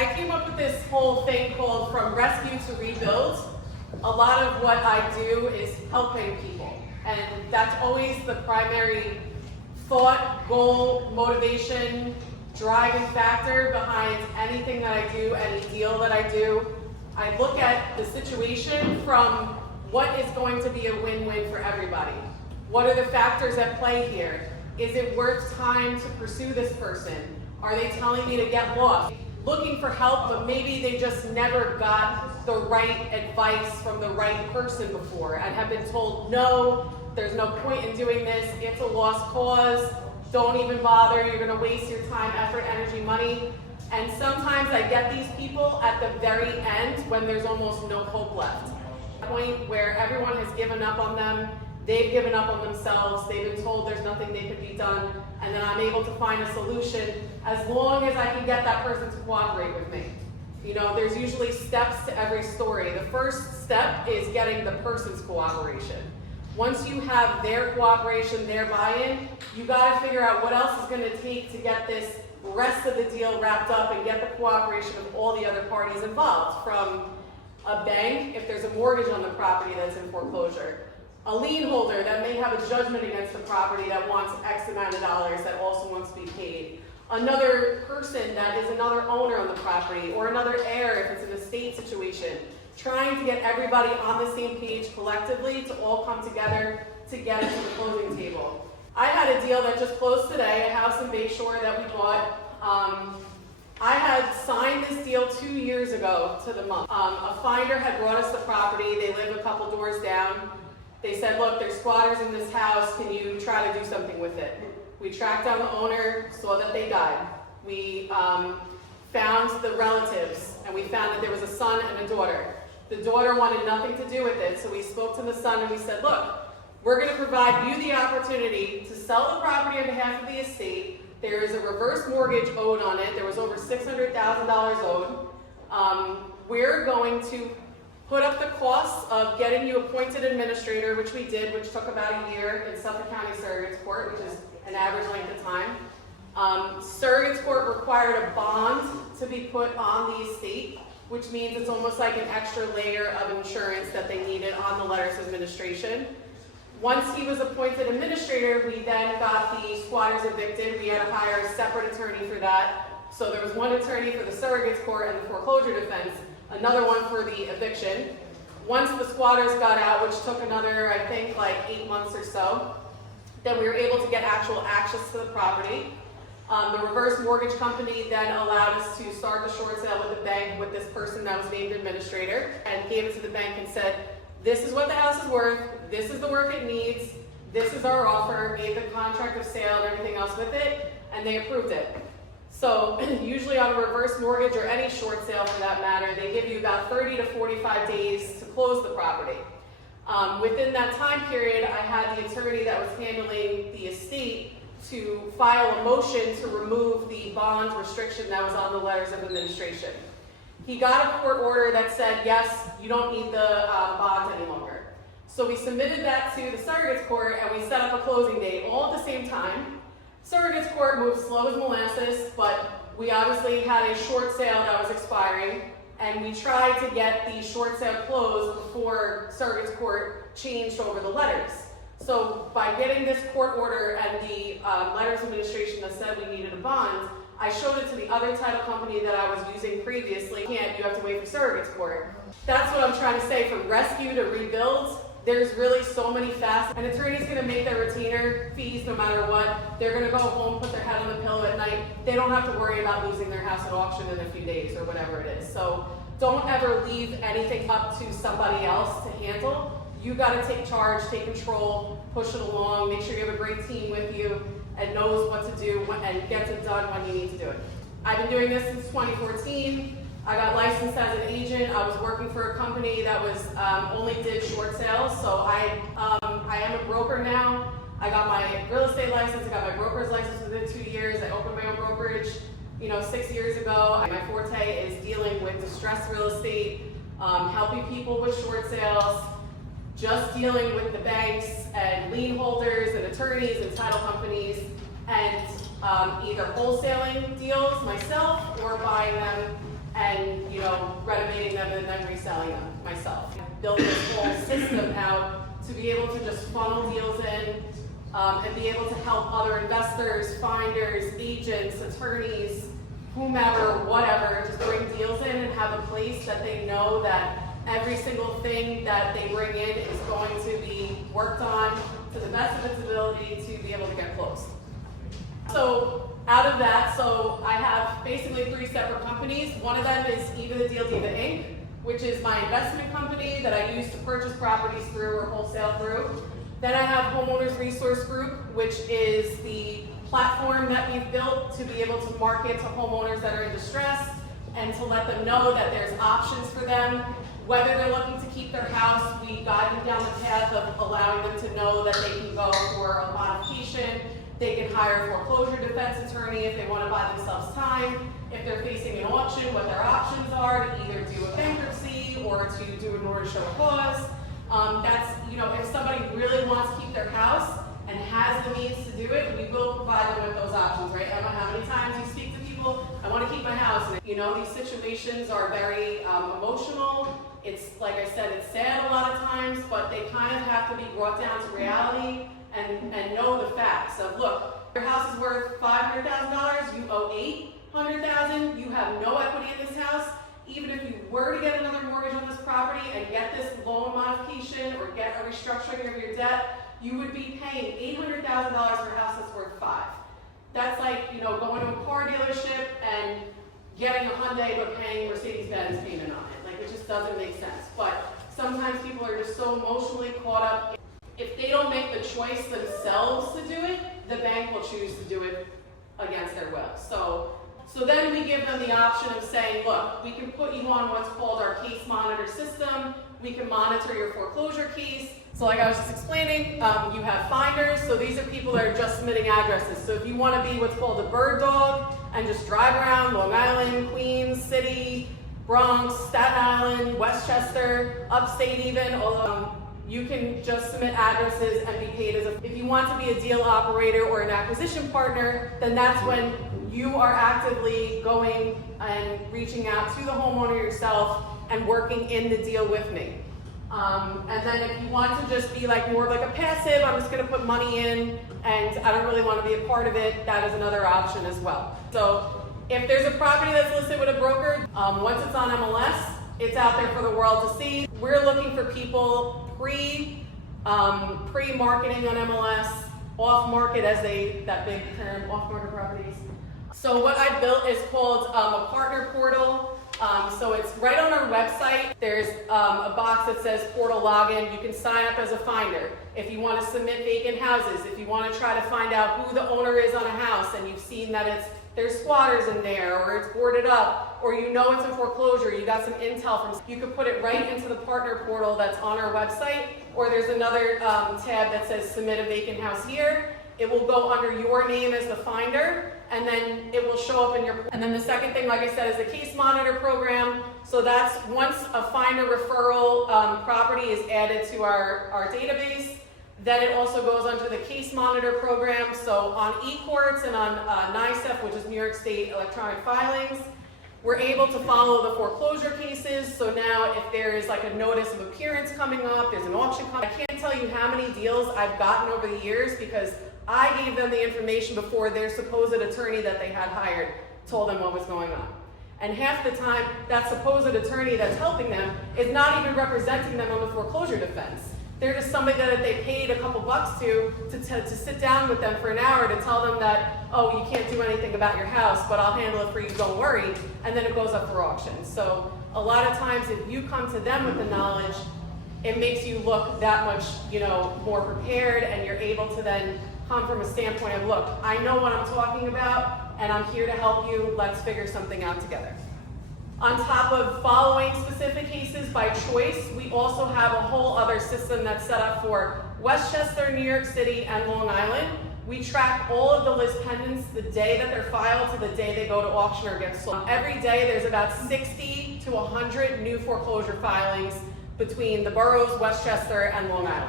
I came up with this whole thing called From Rescue to Rebuild. A lot of what I do is helping people, and that's always the primary thought, goal, motivation, driving factor behind anything that I do, any deal that I do. I look at the situation from what is going to be a win-win for everybody. What are the factors at play here? Is it worth time to pursue this person? Are they telling me to get lost? Looking for help, but maybe they just never got the right advice from the right person before and have been told, no, there's no point in doing this, it's a lost cause, don't even bother, you're gonna waste your time, effort, energy, money. And sometimes I get these people at the very end when there's almost no hope left. A point where everyone has given up on them, they've given up on themselves, they've been told there's nothing they could be done, and then I'm able to find a solution as long as I can get that person to cooperate with me. You know, there's usually steps to every story. The first step is getting the person's cooperation. Once you have their cooperation, their buy-in, you gotta figure out what else is gonna take to get this rest of the deal wrapped up and get the cooperation of all the other parties involved, from a bank, if there's a mortgage on the property that's in foreclosure, a lien holder that may have a judgment against the property that wants X amount of dollars that also wants to be paid, another person that is another owner on the property, or another heir if it's an estate situation, trying to get everybody on the same page collectively to all come together to get it to the closing table. I had a deal that just closed today, a house in Bayshore that we bought. I had signed this deal 2 years ago to the month. A finder had brought us the property. They live a couple doors down. They said, look, there's squatters in this house. Can you try to do something with it? We tracked down the owner, saw that they died. We found the relatives, and we found that there was a son and a daughter. The daughter wanted nothing to do with it, so we spoke to the son and we said, look, we're going to provide you the opportunity to sell the property on behalf of the estate. There is a reverse mortgage owed on it. There was over $600,000 owed. We're going to put up the costs of getting you appointed administrator, which we did, which took about a year in Suffolk County Surrogate's Court, which is an average length of time. Surrogate's Court required a bond to be put on the estate, which means it's almost like an extra layer of insurance that they needed on the letters of administration. Once he was appointed administrator, we then got the squatters evicted. We had to hire a separate attorney for that. So there was one attorney for the surrogate's court and the foreclosure defense, another one for the eviction. Once the squatters got out, which took another, I think, like 8 months or so, then we were able to get actual access to the property. The reverse mortgage company then allowed us to start the short sale with the bank with this person that was named administrator, and gave it to the bank and said, this is what the house is worth, this is the work it needs, this is our offer, gave the contract of sale and everything else with it, and they approved it. So usually on a reverse mortgage, or any short sale for that matter, they give you about 30 to 45 days to close the property. Within that time period, I had the attorney that was handling the estate to file a motion to remove the bond restriction that was on the letters of administration. He got a court order that said, yes, you don't need the bond any longer. So we submitted that to the surrogate's court, and we set up a closing date all at the same time. Surrogate's court moved slow as molasses, but we obviously had a short sale that was expiring, and we tried to get the short sale closed before surrogate's court changed over the letters. So by getting this court order and the letters of administration that said we needed a bond, I showed it to the other title company that I was using previously. You have to wait for surrogate's court. That's what I'm trying to say. From rescue to rebuild, there's really so many facets. An attorney's going to make their retainer fees no matter what. They're going to go home, put their head on the pillow at night. They don't have to worry about losing their house at auction in a few days or whatever it is. So don't ever leave anything up to somebody else to handle. You got to take charge, take control, push it along, make sure you have a great team with you and knows what to do and gets it done when you need to do it. I've been doing this since 2014. I got licensed as an agent. I was working for a company that was only did short sales, so I am a broker now. I got my real estate license. I got my broker's license within 2 years. I opened my own brokerage, 6 years ago. My forte is dealing with distressed real estate, helping people with short sales, just dealing with the banks and lien holders and attorneys and title companies, and either wholesaling deals myself or buying them renovating them and then reselling them myself. I built this whole system out to be able to just funnel deals in and be able to help other investors, finders, agents, attorneys, whomever, whatever, just bring deals in and have a place that they know that every single thing that they bring in is going to be worked on to the best of its ability to be able to get closed. So out of that, so I have basically 3 separate companies. One of them is Eva the Deal Diva Inc., which is my investment company that I use to purchase properties through or wholesale through. Then I have Homeowners Resource Group, which is the platform that we've built to be able to market to homeowners that are in distress and to let them know that there's options for them. Whether they're looking to keep their house, we guide them down the path of allowing them to know that they can go for a modification. They can hire a foreclosure defense attorney if they want to buy themselves time. If they're facing an auction, what their options are to either do a bankruptcy or to do an order to show cause. That's, if somebody really wants to keep their house and has the means to do it, we will provide them with those options, right? I don't know how many times you speak to people, I want to keep my house. And, these situations are very emotional. It's, like I said, it's sad a lot of times, but they kind of have to be brought down to reality and know the facts of, look, your house is worth $500,000, you owe $800,000, you have no equity in this house. Even if you were to get another mortgage on this property and get this loan modification or get a restructuring of your debt, you would be paying $800,000 for a house that's worth $5. That's like, going to a car dealership and getting a Hyundai but paying Mercedes-Benz payment on it. Like, it just doesn't make sense. But sometimes people are just so emotionally caught up. If they don't make the choice themselves to do it, the bank will choose to do it against their will. So then we give them the option of saying, look, we can put you on what's called our case monitor system. We can monitor your foreclosure case. So like I was just explaining, you have finders. So these are people that are just submitting addresses. So if you want to be what's called a bird dog and just drive around Long Island, Queens, City, Bronx, Staten Island, Westchester, upstate even, although you can just submit addresses and be paid as if you want to be a deal operator or an acquisition partner, then that's when you are actively going and reaching out to the homeowner yourself and working in the deal with me. And then if you want to just be more like a passive, I'm just going to put money in and I don't really want to be a part of it, that is another option as well. So if there's a property that's listed with a broker, once it's on MLS, it's out there for the world to see. We're looking for people pre-marketing on MLS, off-market that big term, off-market properties. So what I built is called a partner portal. So it's right on our website. There's a box that says portal login. You can sign up as a finder. If you want to submit vacant houses, if you want to try to find out who the owner is on a house and you've seen that there's squatters in there or it's boarded up or it's in foreclosure, you got some intel from, you can put it right into the partner portal that's on our website, or there's another tab that says submit a vacant house here. It will go under your name as the finder, and then it will show up in your, and then the second thing, like I said, is the case monitor program. So that's once a finder referral property is added to our database, then it also goes under the case monitor program. So on eCourts and on NICEF, which is New York State Electronic Filings, we're able to follow the foreclosure cases. So now if there is a notice of appearance coming up, there's an auction coming, I can't tell you how many deals I've gotten over the years because I gave them the information before their supposed attorney that they had hired told them what was going on. And half the time, that supposed attorney that's helping them is not even representing them on the foreclosure defense. They're just somebody that they paid a couple bucks to sit down with them for an hour to tell them that, oh, you can't do anything about your house, but I'll handle it for you, don't worry, and then it goes up for auction. So a lot of times if you come to them with the knowledge, it makes you look that much, more prepared, and you're able to then come from a standpoint of, look, I know what I'm talking about, and I'm here to help you, let's figure something out together. On top of following specific cases by choice, we also have a whole other system that's set up for Westchester, New York City, and Long Island. We track all of the list pendants the day that they're filed to the day they go to auction or get sold. Every day there's about 60 to 100 new foreclosure filings between the boroughs, Westchester, and Long Island.